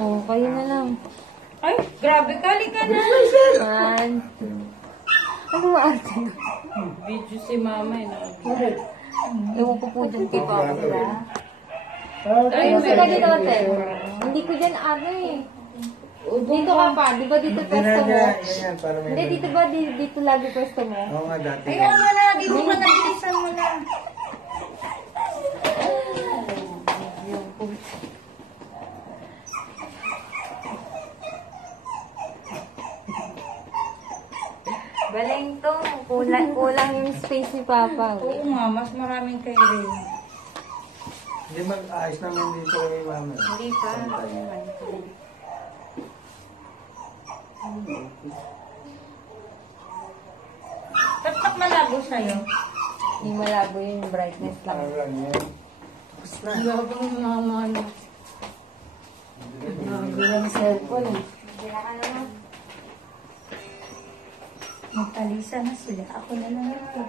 Oh, kayo na lang. Ay, grabe ka, ka na. One, two. Ano ba ate? Video si mama eh. Ewan ko po dyan kay Papa. Ay, Gusto ka dito ate? Hindi ko dyan ano eh. Dito ka pa, di ba dito pwesto mo? Ganyan, para may... Hindi, dito ba dito lagi pwesto mo? Oo nga, dati. Ay, ano na, dito ka na, bilisan mo na. Yung puto. Galing to. Kulang yung space ni Papa. Oo nga, mas maraming kayo rin. Hindi mag-ayos naman dito kay mama. Hindi pa. Tatak malabo sa'yo. Hindi malabo yung brightness lang. Ano lang yan. Labang mama, ano. Nakagulang cellphone eh. Kaya ka naman. Magtalisa na sila. Ako na lang ito.